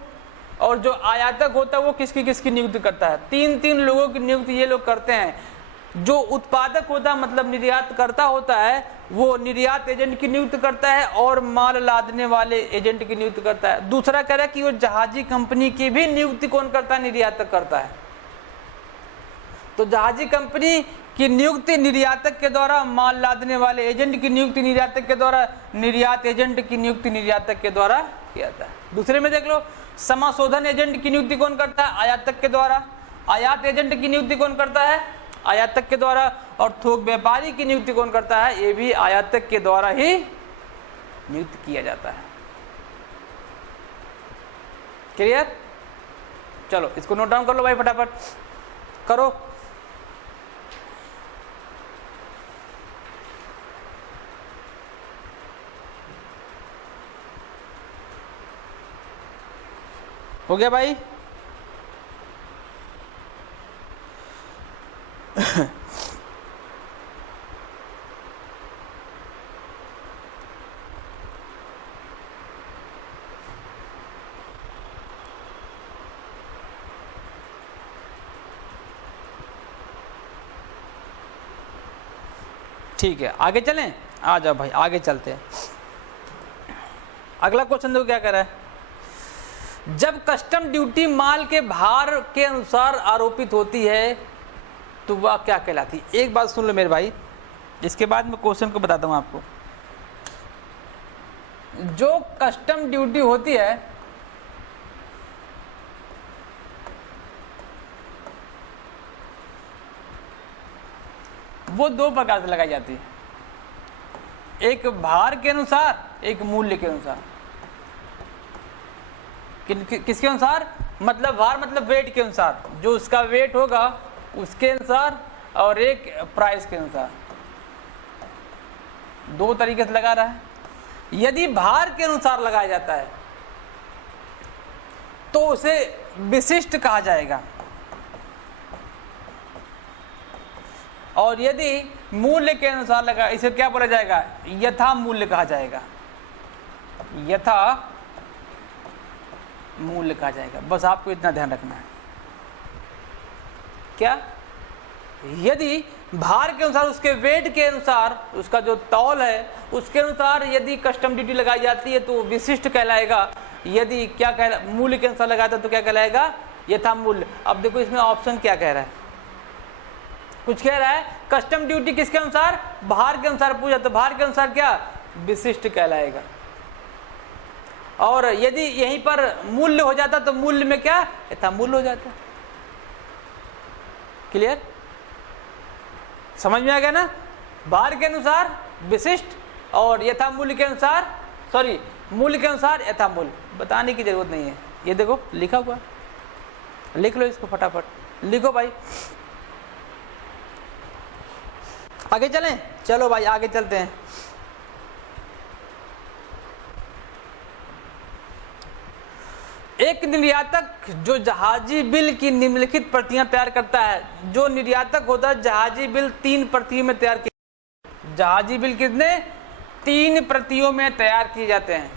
और जो आयातक होता है वो किसकी किसकी नियुक्ति करता है। 3 लोगों की नियुक्ति ये लोग करते हैं। जो उत्पादक होता है मतलब निर्यात करता होता है वो निर्यात एजेंट की नियुक्ति करता है और माल लादने वाले एजेंट की नियुक्ति करता है। दूसरा कह रहा है कि वो जहाजी कंपनी की भी नियुक्ति कौन करता है? निर्यातक करता है। तो जहाजी कंपनी की नियुक्ति निर्यातक के द्वारा, माल लादने वाले एजेंट की नियुक्ति निर्यातक के द्वारा, निर्यात एजेंट की नियुक्ति निर्यातक के द्वारा किया जाता है। दूसरे में देख लो, समाशोधन एजेंट की नियुक्ति कौन करता है? आयातक के द्वारा। आयात एजेंट की नियुक्ति कौन करता है? आयातक के द्वारा। और थोक व्यापारी की नियुक्ति कौन करता है? ये भी आयातक के द्वारा ही नियुक्त किया जाता है। क्लियर? चलो इसको नोट डाउन कर लो भाई, फटाफट करो। हो गया भाई? ठीक है, आगे चलें? आ जाओ भाई, आगे चलते हैं। अगला क्वेश्चन देखो क्या कह रहा है। जब कस्टम ड्यूटी माल के भार के अनुसार आरोपित होती है तो वह क्या कहलाती है? एक बात सुन लो मेरे भाई, इसके बाद मैं क्वेश्चन को बताता हूं आपको। जो कस्टम ड्यूटी होती है वो 2 प्रकार से लगाई जाती है, एक भार के अनुसार, एक मूल्य के अनुसार। किसके अनुसार? मतलब भार मतलब वेट के अनुसार, जो उसका वेट होगा उसके अनुसार, और एक प्राइस के अनुसार। 2 तरीके से लगा रहा है। यदि भार के अनुसार लगाया जाता है तो उसे विशिष्ट कहा जाएगा, और यदि मूल्य के अनुसार लगा, इसे क्या बोला जाएगा? यथा मूल्य कहा जाएगा। यथा मूल्य कहा जाएगा। बस आपको इतना ध्यान रखना है। क्या? यदि भार के अनुसार, उसके वेट के अनुसार, उसका जो तौल है उसके अनुसार यदि कस्टम ड्यूटी लगाई जाती है तो विशिष्ट कहलाएगा। यदि क्या कहला, मूल्य के अनुसार लगाता तो क्या कहलाएगा? यथा मूल्य। अब देखो इसमें ऑप्शन क्या कह रहा है। कुछ कह रहा है कस्टम ड्यूटी किसके अनुसार? भार के अनुसार पूछा तो भार के अनुसार क्या? विशिष्ट कहलाएगा। और यदि यहीं पर मूल्य हो जाता तो मूल्य में क्या? यथा मूल्य हो जाता। क्लियर? समझ में आ गया ना? भार के अनुसार विशिष्ट और यथा मूल्य के अनुसार, सॉरी मूल्य के अनुसार यथा मूल्य। बताने की जरूरत नहीं है, ये देखो लिखा हुआ, लिख लो इसको फटाफट, लिखो भाई। आगे चलें? चलो भाई आगे चलते हैं। एक निर्यातक जो जहाजी बिल की निम्नलिखित प्रतियां तैयार करता है, जो निर्यातक होता है जहाजी बिल 3 प्रतियों में तैयार किए, जहाजी बिल कितने 3 प्रतियों में तैयार किए जाते हैं,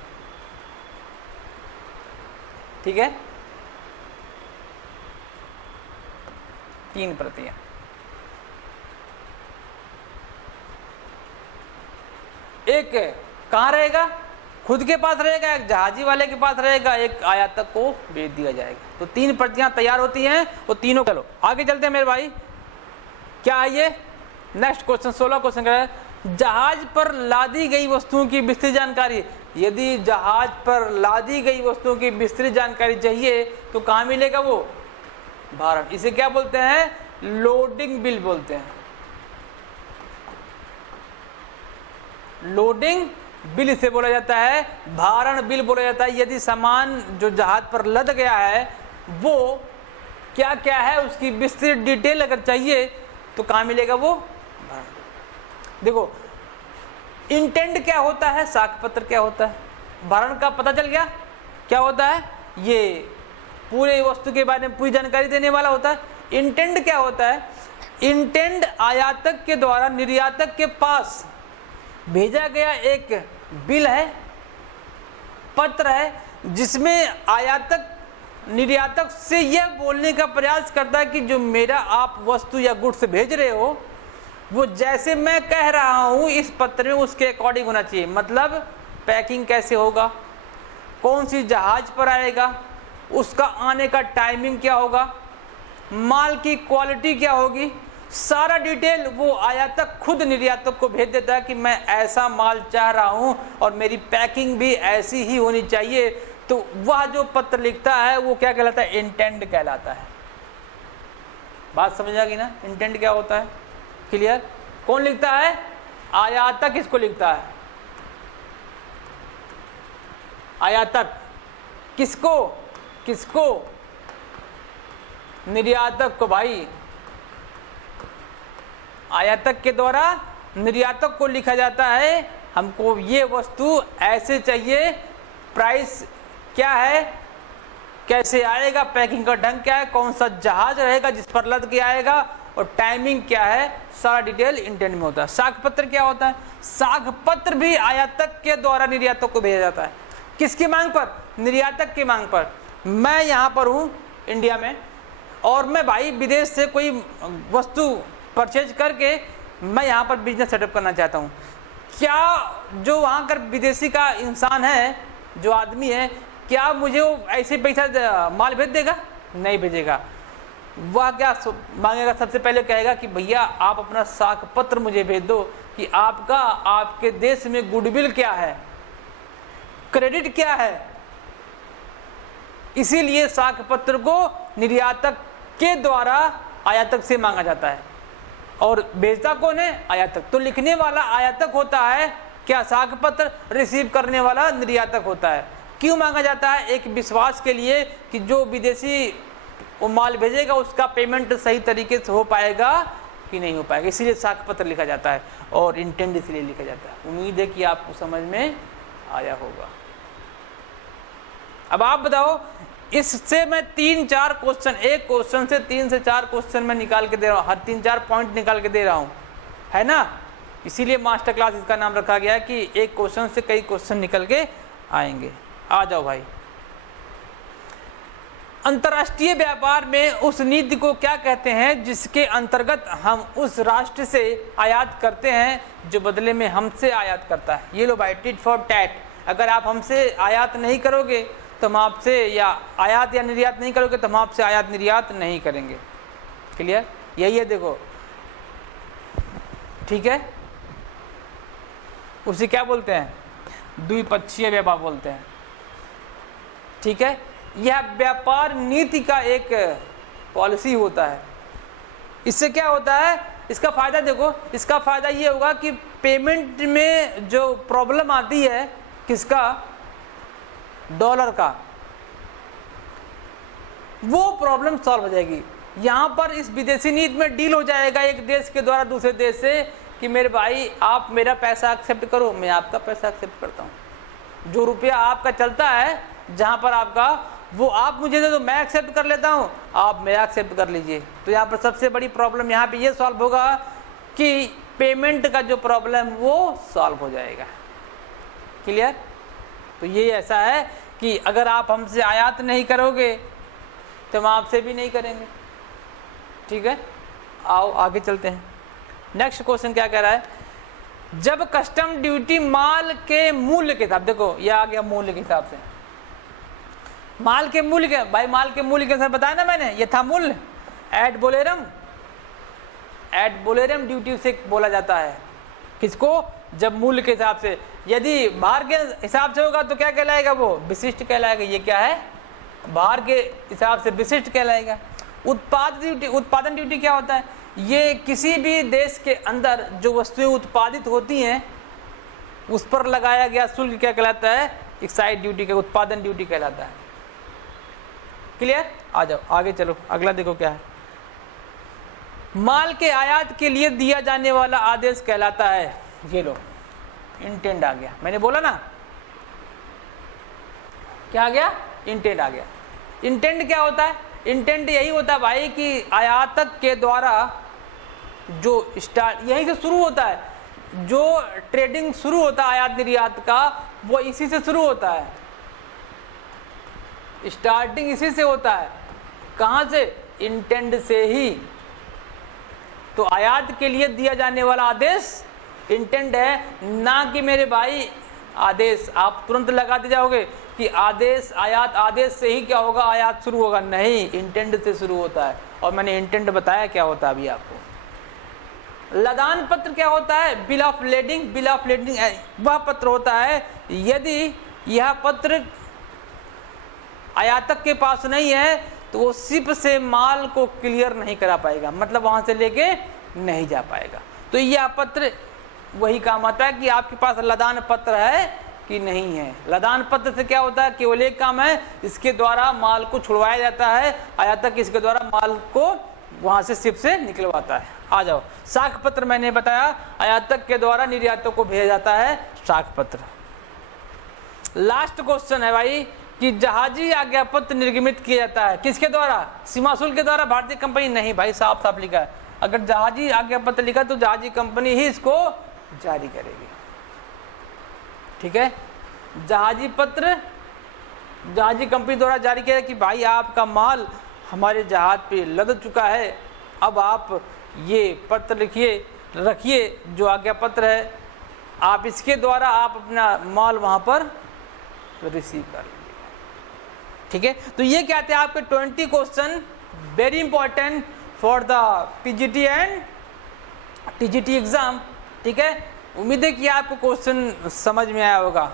ठीक है, 3 प्रतियां। एक कहां रहेगा, खुद के पास रहेगा, एक जहाजी वाले के पास रहेगा, एक आयातक को बेच दिया जाएगा। तो 3 प्रतियां तैयार होती हैं, वो तीनों। चलो आगे चलते हैं मेरे भाई, क्या है ये नेक्स्ट क्वेश्चन, 16 क्वेश्चन का है, जहाज पर लादी गई वस्तुओं की विस्तृत जानकारी। यदि जहाज पर लादी गई वस्तुओं की विस्तृत जानकारी चाहिए तो कहां मिलेगा वो, भारण। इसे क्या बोलते हैं, लोडिंग बिल बोलते हैं, लोडिंग बिल इसे बोला जाता है, भारण बिल बोला जाता है। यदि सामान जो जहाज पर लद गया है वो क्या क्या है उसकी विस्तृत डिटेल अगर चाहिए तो कहां मिलेगा वो, भारण। देखो इंटेंड क्या होता है, साख पत्र क्या होता है, भारण का पता चल गया क्या होता है, ये पूरे वस्तु के बारे में पूरी जानकारी देने वाला होता है। इंटेंड क्या होता है, इंटेंड आयातक के द्वारा निर्यातक के पास भेजा गया एक बिल है, पत्र है, जिसमें आयातक निर्यातक से यह बोलने का प्रयास करता है कि जो मेरा आप वस्तु या गुड्स भेज रहे हो वो जैसे मैं कह रहा हूं इस पत्र में उसके अकॉर्डिंग होना चाहिए। मतलब पैकिंग कैसे होगा, कौन सी जहाज पर आएगा, उसका आने का टाइमिंग क्या होगा, माल की क्वालिटी क्या होगी, सारा डिटेल वो आयातक खुद निर्यातक को भेज देता है कि मैं ऐसा माल चाह रहा हूं और मेरी पैकिंग भी ऐसी ही होनी चाहिए। तो वह जो पत्र लिखता है वो क्या कहलाता है, इंटेंड कहलाता है। बात समझ आ गई ना, इंटेंड क्या होता है, क्लियर। कौन लिखता है, आयातक इसको लिखता है, आयातक। किसको, किसको, निर्यातक को भाई। आयातक के द्वारा निर्यातक को लिखा जाता है हमको ये वस्तु ऐसे चाहिए, प्राइस क्या है, कैसे आएगा, पैकिंग का ढंग क्या है, कौन सा जहाज रहेगा जिस पर लद के आएगा और टाइमिंग क्या है, सारा डिटेल इंटेंड में होता है। साख पत्र क्या होता है, साख पत्र भी आयातक के द्वारा निर्यातक को भेजा जाता है। किसकी मांग पर, निर्यातक की मांग पर। मैं यहाँ पर हूँ इंडिया में और मैं भाई विदेश से कोई वस्तु परचेज करके मैं यहाँ पर बिजनेस सेटअप करना चाहता हूँ। क्या जो वहाँ का विदेशी का इंसान है, जो आदमी है, क्या मुझे वो ऐसे पैसा माल भेज देगा, नहीं भेजेगा। वह क्या मांगेगा, सबसे पहले कहेगा कि भैया आप अपना साख पत्र मुझे भेज दो कि आपका आपके देश में गुडविल क्या है, क्रेडिट क्या है। इसीलिए साख पत्र को निर्यातक के द्वारा आयातक से मांगा जाता है और भेजता कौन है, आयातक। तो लिखने वाला आयातक होता है क्या, साख पत्र, रिसीव करने वाला निर्यातक होता है। क्यों मांगा जाता है, एक विश्वास के लिए कि जो विदेशी वो माल भेजेगा उसका पेमेंट सही तरीके से हो पाएगा कि नहीं हो पाएगा, इसीलिए साख पत्र लिखा जाता है और इंटेंड इसलिए लिखा जाता है। उम्मीद है कि आपको समझ में आया होगा। अब आप बताओ, इससे मैं 3-4 क्वेश्चन, एक क्वेश्चन से 3 से 4 क्वेश्चन मैं निकाल के दे रहा हूँ, हर 3-4 पॉइंट निकाल के दे रहा हूँ, है ना। इसीलिए मास्टर क्लास इसका नाम रखा गया है कि एक क्वेश्चन से कई क्वेश्चन निकल के आएंगे। आ जाओ भाई। अंतर्राष्ट्रीय व्यापार में उस नीति को क्या कहते हैं जिसके अंतर्गत हम उस राष्ट्र से आयात करते हैं जो बदले में हमसे आयात करता है। ये लो भाई, टिट फॉर टैट। अगर आप हमसे आयात नहीं करोगे तो हम आपसे, या आयात या निर्यात नहीं करोगे तो हम आपसे आयात निर्यात नहीं करेंगे। क्लियर, यही है, देखो ठीक है। उसे क्या बोलते हैं, द्विपक्षीय व्यापार बोलते हैं। ठीक है, यह व्यापार नीति का एक पॉलिसी होता है। इससे क्या होता है, इसका फायदा देखो, इसका फायदा ये होगा कि पेमेंट में जो प्रॉब्लम आती है, किसका, डॉलर का, वो प्रॉब्लम सॉल्व हो जाएगी। यहां पर इस विदेशी नीति में डील हो जाएगा एक देश के द्वारा दूसरे देश से कि मेरे भाई आप मेरा पैसा एक्सेप्ट करो, मैं आपका पैसा एक्सेप्ट करता हूं। जो रुपया आपका चलता है, जहां पर आपका वो आप मुझे दे दो, मैं एक्सेप्ट कर लेता हूँ, आप मेरा एक्सेप्ट कर लीजिए। तो यहाँ पर सबसे बड़ी प्रॉब्लम यहाँ पे ये सॉल्व होगा कि पेमेंट का जो प्रॉब्लम वो सॉल्व हो जाएगा। क्लियर? तो ये ऐसा है कि अगर आप हमसे आयात नहीं करोगे तो हम आपसे भी नहीं करेंगे। ठीक है, आओ आगे चलते हैं। नेक्स्ट क्वेश्चन क्या कह रहा है, जब कस्टम ड्यूटी माल के मूल्य के हिसाब, देखो ये आ गया मूल्य के हिसाब से, माल के मूल्य के, भाई माल के मूल्य के साथ बताया ना मैंने, ये था मूल्य। एड वोलेरम ड्यूटी से बोला जाता है किसको, जब मूल्य के हिसाब से, यदि भार के हिसाब से होगा तो क्या कहलाएगा, वो विशिष्ट कहलाएगा। ये क्या है, भार के हिसाब से विशिष्ट कहलाएगा। उत्पादन ड्यूटी क्या होता है, ये किसी भी देश के अंदर जो वस्तुएं उत्पादित होती हैं उस पर लगाया गया शुल्क क्या कहलाता है, एक्साइज ड्यूटी का, उत्पादन ड्यूटी कहलाता है। क्लियर? आ जाओ आगे चलो, अगला देखो क्या है, माल के आयात के लिए दिया जाने वाला आदेश कहलाता है, ये लो इंटेंड आ गया, मैंने बोला ना क्या आ गया, इंटेंड आ गया। इंटेंड क्या होता है, इंटेंड यही होता है भाई कि आयातक के द्वारा जो स्टार्ट, यहीं से शुरू होता है, जो ट्रेडिंग शुरू होता है आयात निर्यात का, वो इसी से शुरू होता है, स्टार्टिंग इसी से होता है। कहां से, इंटेंड से ही। तो आयात के लिए दिया जाने वाला आदेश इंटेंड है, ना कि मेरे भाई आदेश। आप तुरंत लगाते जाओगे कि आदेश, आयात, आदेश से ही क्या होगा, आयात शुरू होगा, नहीं, इंटेंड से शुरू होता है। और मैंने इंटेंड बताया क्या होता है अभी आपको। लदान पत्र क्या होता है, bill of lading. Bill of lading वह पत्र होता है यदि यह पत्र आयातक के पास नहीं है तो वो शिप से माल को क्लियर नहीं करा पाएगा, मतलब वहां से लेके नहीं जा पाएगा। तो यह पत्र वही काम आता है कि आपके पास लदान पत्र है कि नहीं है। लदान पत्र से क्या होता है, केवल एक काम है, इसके द्वारा माल को छुड़वाया जाता है, आयातक इसके द्वारा माल को वहां से शिप से निकलवाता है। आ जाओ, साख पत्र मैंने बताया, आयातक के द्वारा निर्यातक को भेजा जाता है साख पत्र। लास्ट क्वेश्चन है भाई कि जहाजी आज्ञा पत्र निर्गमित किया जाता है किसके द्वारा, सीमा शुल्क के द्वारा, भारतीय कंपनी नहीं। भाई साफ साफ लिखा है, अगर जहाजी आज्ञा पत्र लिखा तो जहाजी कंपनी ही इसको जारी करेगी। ठीक है, जहाजी पत्र जहाजी कंपनी द्वारा जारी किया कि भाई आपका माल हमारे जहाज पे लद चुका है, अब आप ये पत्र लिखिए, रखिए जो आज्ञा पत्र है, आप इसके द्वारा आप अपना माल वहां पर रिसीव कर लीजिए। ठीक है, तो ये क्या थे आपके 20 question, very important for the PGT and TGT exam. ठीक है, उम्मीद है कि आपको क्वेश्चन समझ में आया होगा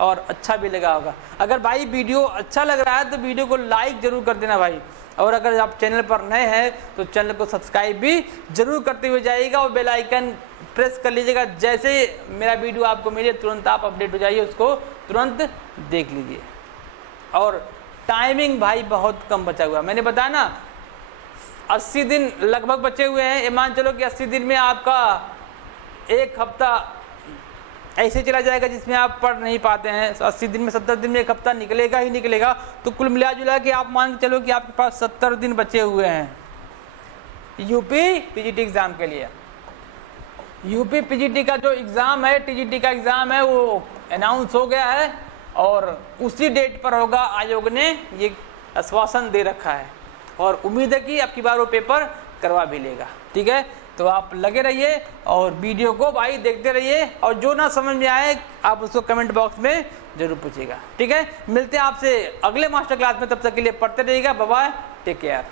और अच्छा भी लगा होगा। अगर भाई वीडियो अच्छा लग रहा है तो वीडियो को लाइक जरूर कर देना भाई, और अगर आप चैनल पर नए हैं तो चैनल को सब्सक्राइब भी जरूर करते हुए जाइएगा और बेल आइकन प्रेस कर लीजिएगा। जैसे मेरा वीडियो आपको मिले तुरंत आप अपडेट हो जाइए, उसको तुरंत देख लीजिए। और टाइमिंग भाई बहुत कम बचा हुआ, मैंने बताया ना 80 दिन लगभग बचे हुए हैं। ये मान चलो कि 80 दिन में आपका एक हफ्ता ऐसे चला जाएगा जिसमें आप पढ़ नहीं पाते हैं। 80 दिन में 70 दिन में एक हफ्ता निकलेगा ही निकलेगा, तो कुल मिला जुला के आप मान के चलो कि आपके पास 70 दिन बचे हुए हैं यूपी पीजीटी एग्जाम के लिए। यूपी पीजीटी का जो एग्जाम है, टीजीटी का एग्जाम है, वो अनाउंस हो गया है और उसी डेट पर होगा। आयोग ने ये आश्वासन दे रखा है और उम्मीद है कि अब की बार वो पेपर करवा भी लेगा। ठीक है, तो आप लगे रहिए और वीडियो को भाई देखते रहिए, और जो ना समझ में आए आप उसको कमेंट बॉक्स में जरूर पूछिएगा। ठीक है, मिलते हैं आपसे अगले मास्टर क्लास में, तब तक के लिए पढ़ते रहिएगा। Bye bye, take care.